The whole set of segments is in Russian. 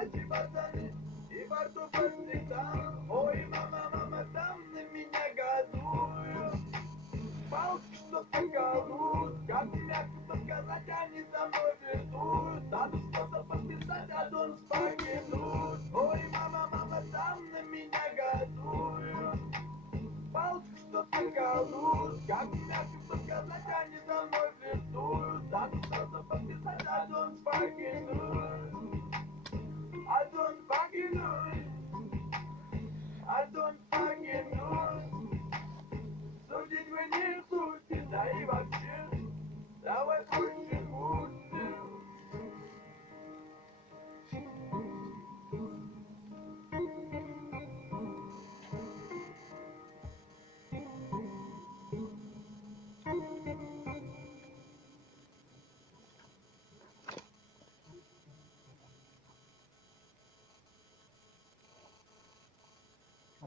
Удачи, пацаны, и фартук там. Ой, мама, мама, там на меня газуют. Палки, что поколут, как мягко сказать, они за мной флиртуют. Дадут что-то подписать, а дом спагетут. Ой, мама, мама, там на меня газуют. Палки, что поколут, как мягко сказать, они за мной флиртуют. Дадут что-то подписать, а дом спагетут. I don't fucking know it. I don't fucking know it. Судить вы не сути, да и вообще, давай лучше будем.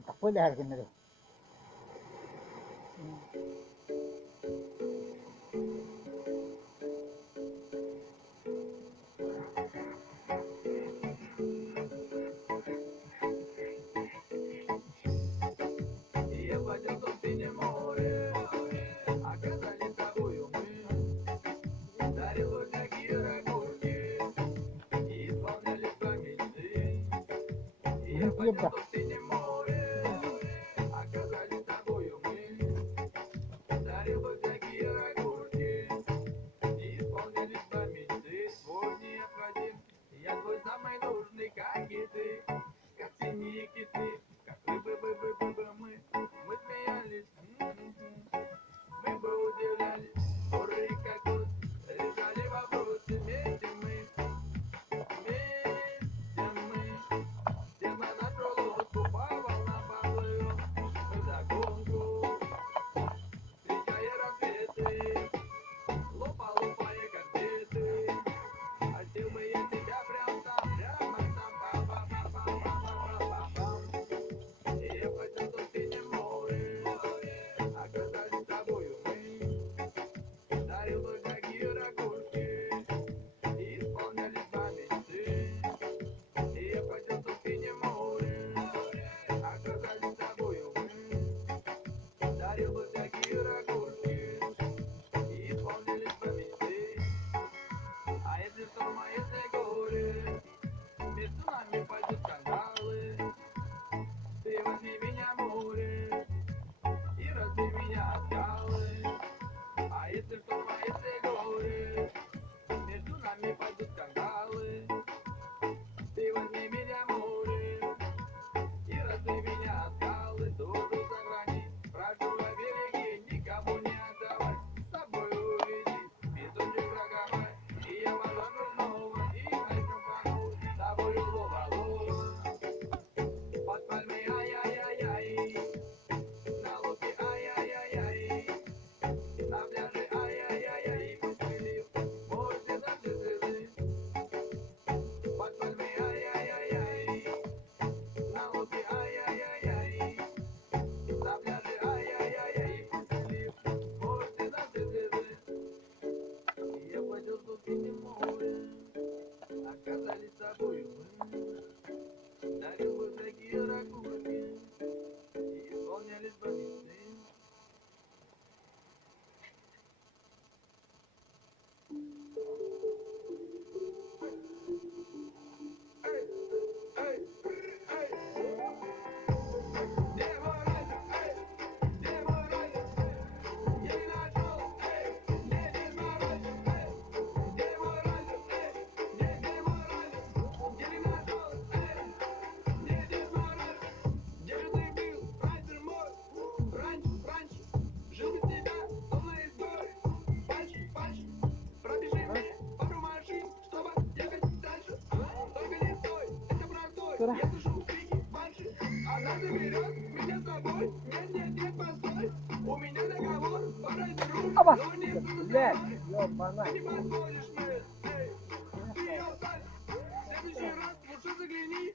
Tak boleh harga ni tu. Я пойдем в синее море, оказались с тобою мы. Дарил такие ракурки, и исполнялись твои мечты. Я пойдем в синее море, оказались с тобою мы. Дарил такие ракурки, и исполнялись твои мечты. Твой необходим, я твой самый нужный, как и ты, как синие киты, как бы мы смеялись, мы бы удивлялись, буры как гусь, лежали в обрусе, вместе мы, тема нашу лодку по волнам поплывем, мы вдогонку, встречая рассветы, лопая конфеты, хотел бы я тебя прямо там, пам-пам-пам-пам-пам-пам-пам. И я хотел в синем море, оказались с тобою мы. Дарил бы такие ракушки, и исполнялись твои мечты. И я хотел в синем море, оказались с тобою мы. Дарил бы такие ракушки, и исполнялись твои мечты. А если шторм, а если горе, между нами пойдут скандалы. Ты возьми меня, море, и разбей меня от скалы. А если шторм, а если горе, между нами пойдут скандалы. Ты возьми меня, море, и разбей меня от скалы. Душу сохрани, прошу обереги, никому не отдавай. С тобой увидеть, песочек роковой, и я возьму снова, и начну понуть с тобою лова-лова. Под пальмой ай-яй-яй-яй, на луке ай-яй-яй-яй, на пляже ай-яй-яй-яй, прилив, можете зажить. Под пальмой ай-яй-яй-яй, на луке ай-яй-яй-яй, на пляже ай-яй-яй-яй, прилив, можете зажить. Я пойдем в синее море, оказались с тобою мы. Дарил бы такие ракушки, и исполнялись бы мечты. Эй, эй, эй, где мой радио, эй, где мой радио, я не нашел, эй, где мой радио, эй, где мой радио, эй, где мой радио, я не нашел, эй, где мой радио, где же ты был, раньше мой, раньше, жил без тебя, словно изгой, пальчик, пробежи мне пару машин, чтобы ехать дальше, только не стой, это простой, я слышу крики фальши, она заберет меня с собой, нет, постой, у меня договор, пора руль, Apa? но не буду с Блядь, тобой, ёбана. ты не подходишь мне, эй, ты отстань, в следующий раз лучше загляни,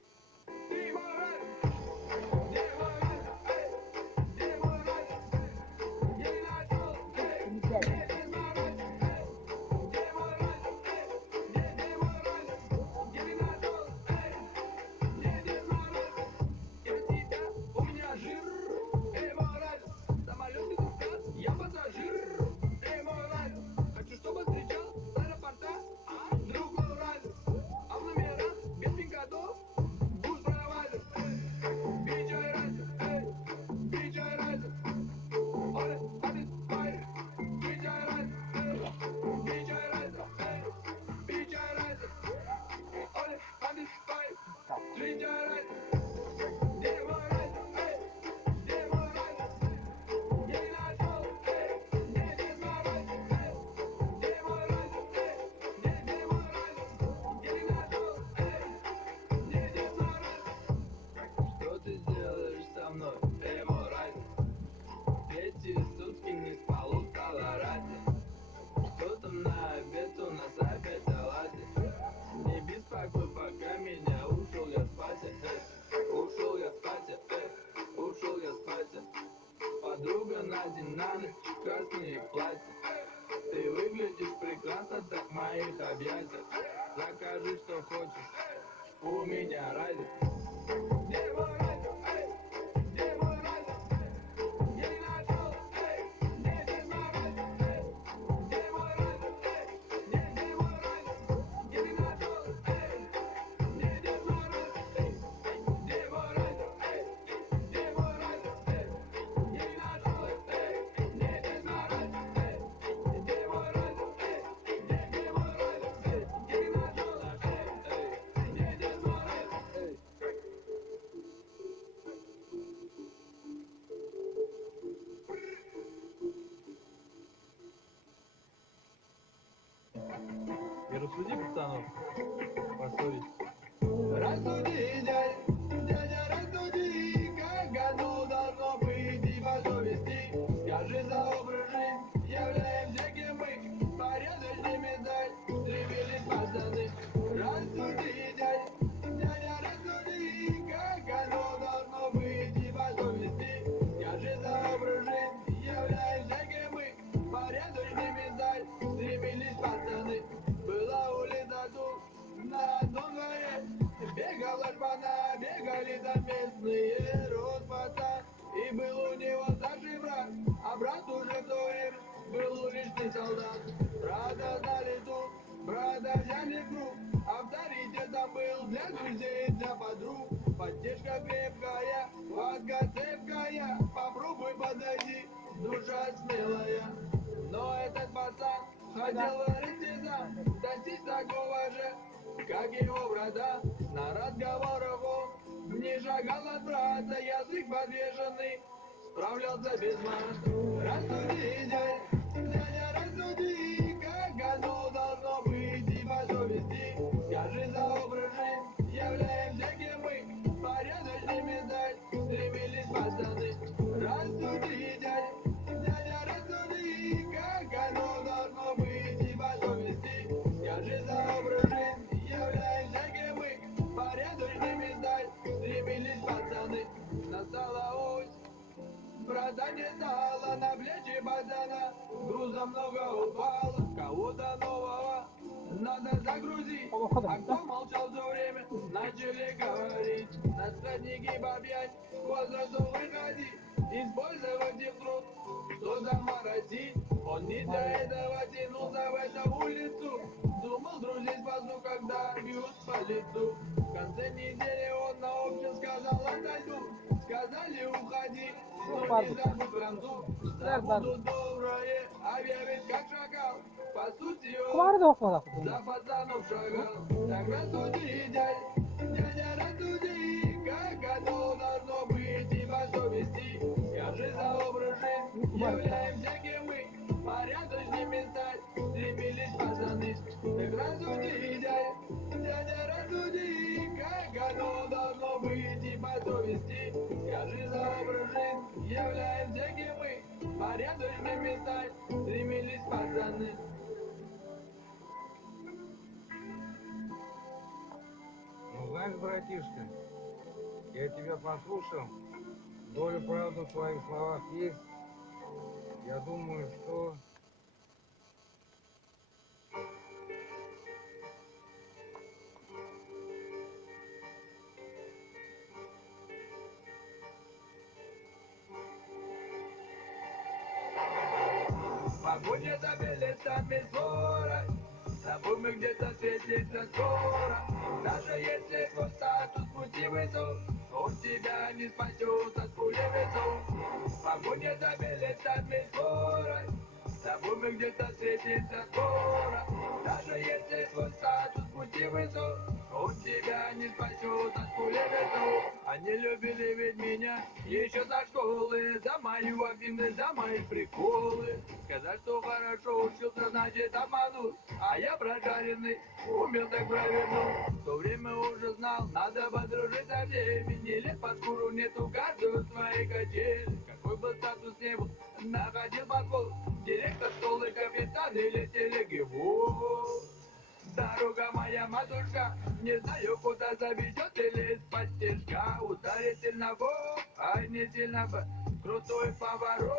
ты мой рай, где мой рай, эй, где мой рай, я не нашел, эй, где мой рай, эй, где мой рай, эй, где мой рай, я не нашел, эй, моих объятиях. Закажи, что хочешь, у меня разница. Где мой радио, эй? Где мой радио, эй? Я не нашел, эй, где мой радио, эй? Где мой радио, эй? Где мой радио? Я не нашел, эй, где мой радио, эй? Где мой радио, эй? Где мой радио, эй? Я не нашел, эй, где мой радио, эй? Где мой радио, эй? Где мой радио, эй? Я не нашел, эй, где мой радио, эй? И рассуди пацанов по совести. Рассуди, дядя, рассуди, как оно должно быть и по совести. Скажи за образ жизни, являемся кем мы, порядочными стать, стремились пацаны. Рассуди, дядя, рассуди, как оно должно быть и по совести. Скажи за образ жизни, являемся кем мы, порядочными стать, стремились пацаны. Была улица тут, на одном дворе, бегала шпана, бегали там местные, рос пацан, и был у него старший брат, а брат уже в то время был уличный солдат. Брата знали тут, брата взяли в круг, авторитетом был для друзей, для подруг. Поддержка крепкая, хватка цепкая, попробуй подойди, душа смелая. Но этот пацан хотел вырасти сам, достичь такого же, как его брата. На разговорах он не шагал от брата, язык подвешенный, справлялся без мата. Рассуди, дядя, рассуди, как оно должно быть и по совести. Скажи за образ жизни, являемся кем мы, порядочными стать, стремились пацаны. Рассуди, дядя, рассуди, как оно должно быть и по совести. Скажи за образ жизни, являемся кем мы, порядочными стать, стремились пацаны. Настала осень, брата не стало, на плечи пацана груза много упало. Кого-то нового надо загрузить, а кто молчал все время, начали говорить. Наследники побьять, к возрасту выходить, использовать их труд, что заморозить. Он не для этого тянулся в эту улицу, думал, друзей спасу, когда бьют по лицу. В конце недели он на общем сказал: отойду. Сказали: уходи, но не забудь француз. Забудут доброе, объявит как шакал. По сути он за пацанов шагал. Так рассуди, дядя, рассуди, как оно должно быть и по совести. Скажи за образ жизни, являемся кем мы, порядочными стать, стремились пацаны. Так рассуди, дядя, рассуди, как оно должно быть и по совести. Скажи за образ жизни, являемся кем мы, порядочными стать, стремились пацаны. Ну, знаешь, братишка, я тебя послушал, доля правды в твоих словах есть. Я думаю, что Погоня за билетами скоро, с тобой мы где-то встретимся скоро. Даже если твой статус пути высок, он тебя не спасет от пули весов. Погоня за билетами скоро, с тобой мы где-то встретимся скоро. Даже если твой статус пути высок, он тебя не спасет от пули весов. Они любили ведь меня еще за школы, за мою активность, за мои приколы. Сказать, что хорошо учился, значит обмануть. А я прожаренный, умел так провернуть. В то время уже знал, надо подружить со всеми. Не лезь под шкуру, нету каждого своей качели. Какой бы статус не был, находил подход. Директор школы, капитан или телегивоз. Дорога моя матушка, не знаю, куда заведет или из-под стежка. Ударит сильно в бок, ай не сильно в крутой поворот.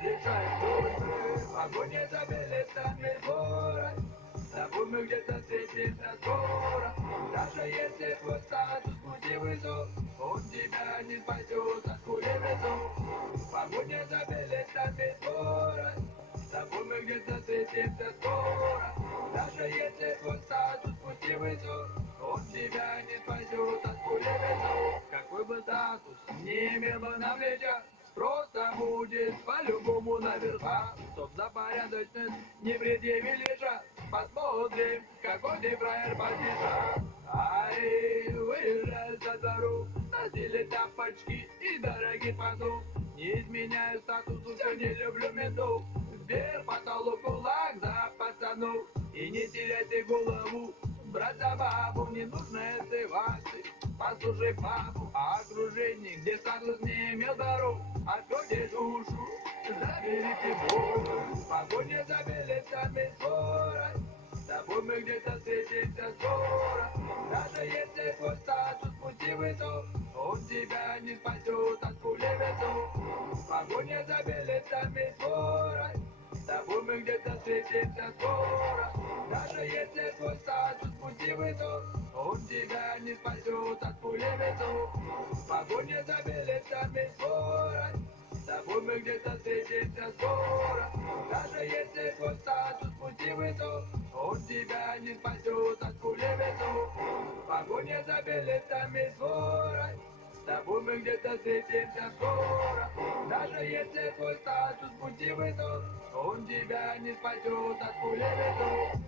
Решает судьбы, огонь за билетами в город. С С тобой мы где-то встретимся скоро. Даже если твой статус пути вызов, он тебя не спасет от кули весов. Погоня за билетами скоро. С тобой мы где-то встретимся скоро. Даже если твой статус пути вызов, он тебя не спасет от кули весов. Какой бы статус не имел бы на плечах, просто будет по-любому наверха. Чтоб за порядочность не предъявили шаг, посмотрим, какой ты фраер падежа. Ай, выезжай за двору, носили тапочки и дорогих понтов. Не изменяю статусу, все не люблю ментов. Вверх потолок кулак за пацанов. И не теряйте голову, брать за бабу, не нужно эсэвации. Послушай папу, а окружение, где статус не имел дорог. Откройте душу, заберите Бога. Погоня за билетами скоро. С тобой мы где-то встретимся скоро. Даже если твой статус пути высок, он тебя не спасет от пули весов. Погоня за билетами скоро. С тобой мы где-то встретимся скоро. Даже если твой статус пути высок, он тебя не спасет от пули весов. Погоня за билетами скоро. С тобой мы где-то встретимся скоро. Даже если твой статус пути высок, он тебя не спасет от пули весов. Погоня за билетами скоро. С тобой мы где-то встретимся скоро. Даже если твой статус пути высок, он тебя не спасет от пули весов.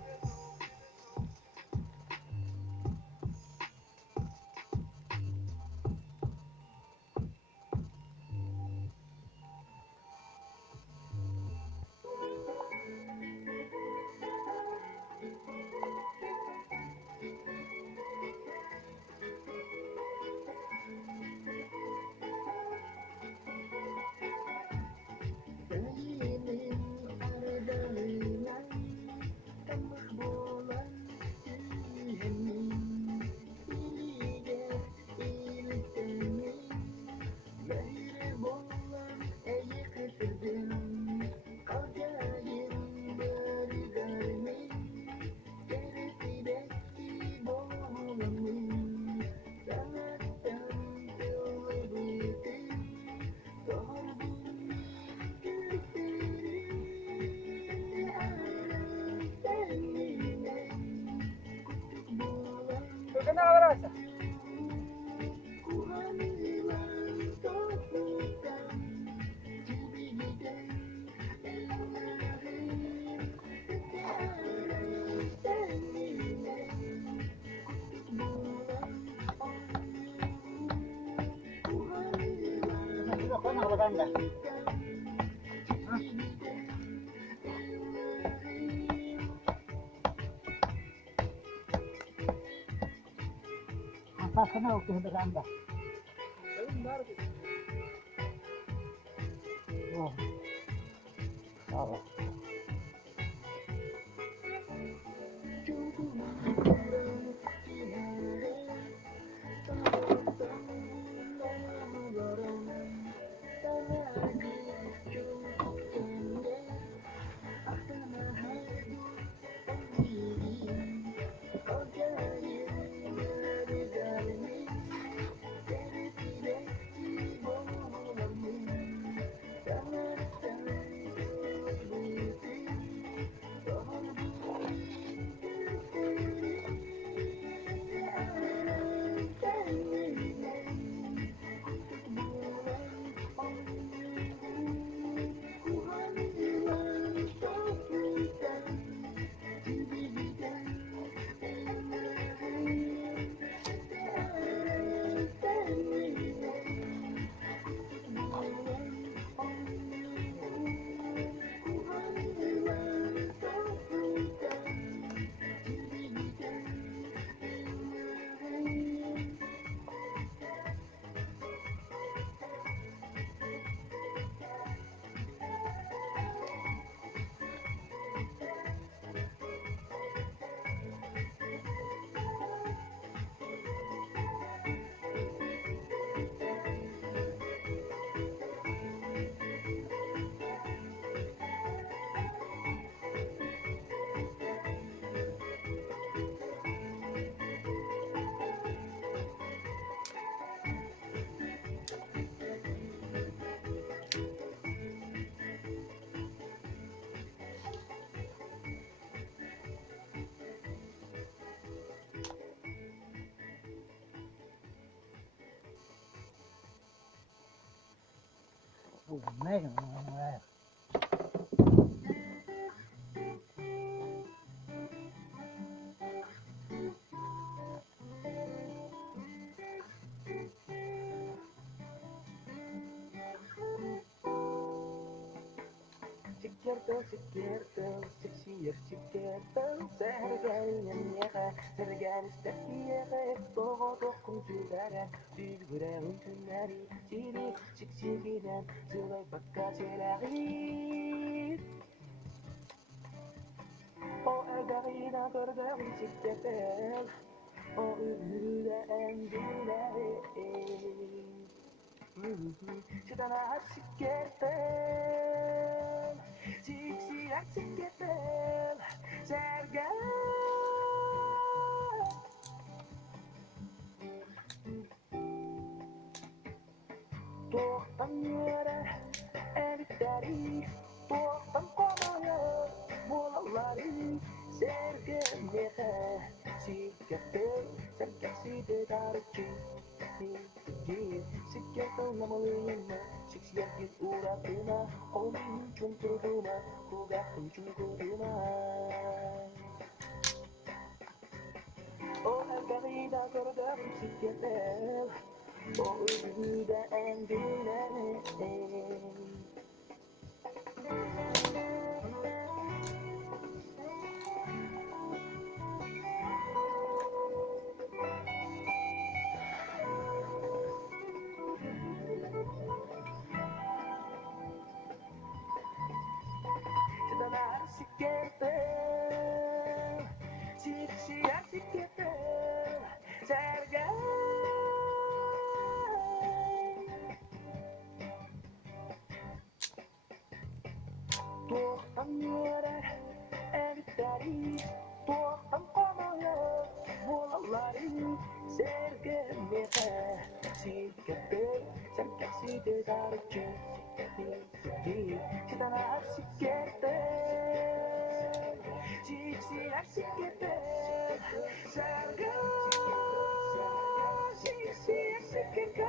Maganda. Ang sasanaw ko sa maganda. Oh. Oh. Ne? Sikirtel, siksier sikirtel, sergelinyere, sergelistekiyere, togo dokun tüderen, tügüren tünleri, siri siksigiden, sılay bakkaseleri. O elgarina gördüm sikirtel, o übüde endileri. Sidana sikirtel, siksier sikirtel, sergel. Tuotan myödä, erittäri, tuotan komoja, muolallari, sergemiehe, sikirtel, sergesi de tarki. Sikirtel namalıyma, siksiyerkin uğratına, olmayın çunturduma, kugahtım çunkurduma. O elgarida gördüm sikirtel, o übüde endileri. Sidana sikirtel, siksier sikirtel, sergel. Tuotan myödä, erittäri, tuotan komoja, muolallari, sergemiehe, sikirtel, sergesi de tarki. Sidana sikirtel, siksier sikirtel, sergel. Siksier sikirtel.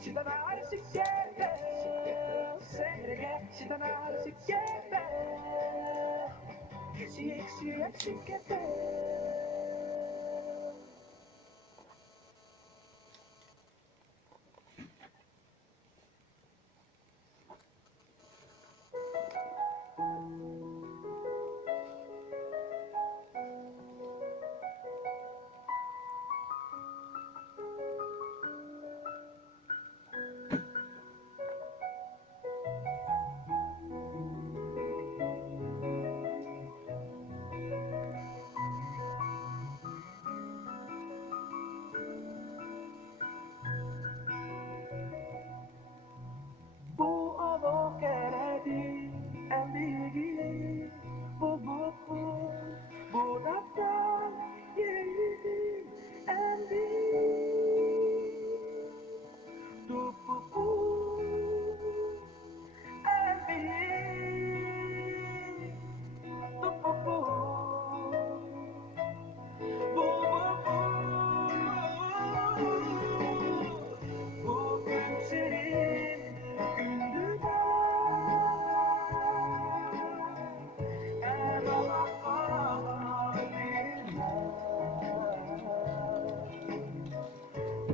Sidana sikirtel, sergel. Sidana sikirtel, siksier sikirtel. Bu avo keredi, endigi, bu dapta, yedi, endi, du endi, du bugün senin gündü en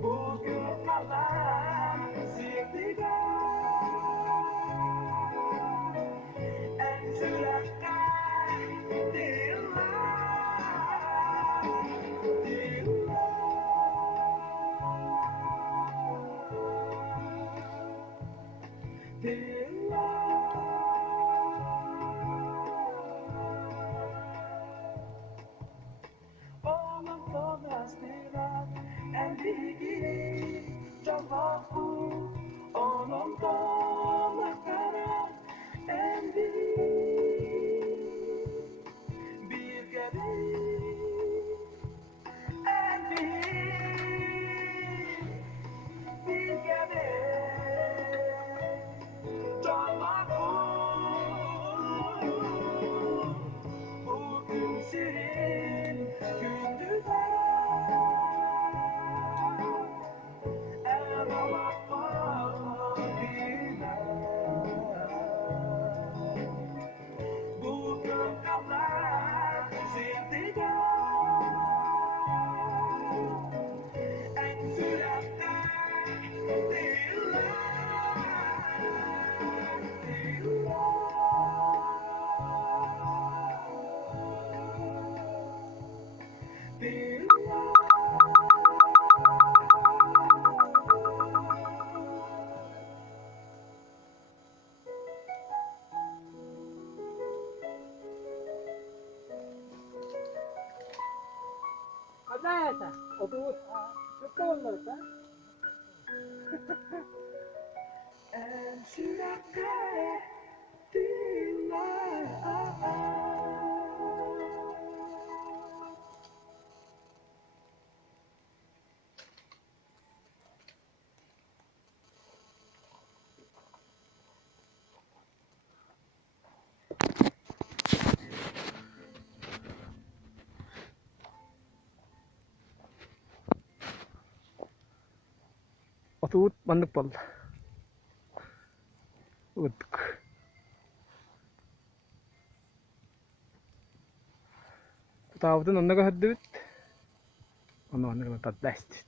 bugün kalan en sürekli Bugün senin gündü Neyse. Otur. Çok da olmadı da. And should I cry tonight? Otut mandık bol. Uduk. Tutavutun onnaga höddübüt. Onu tadda istit.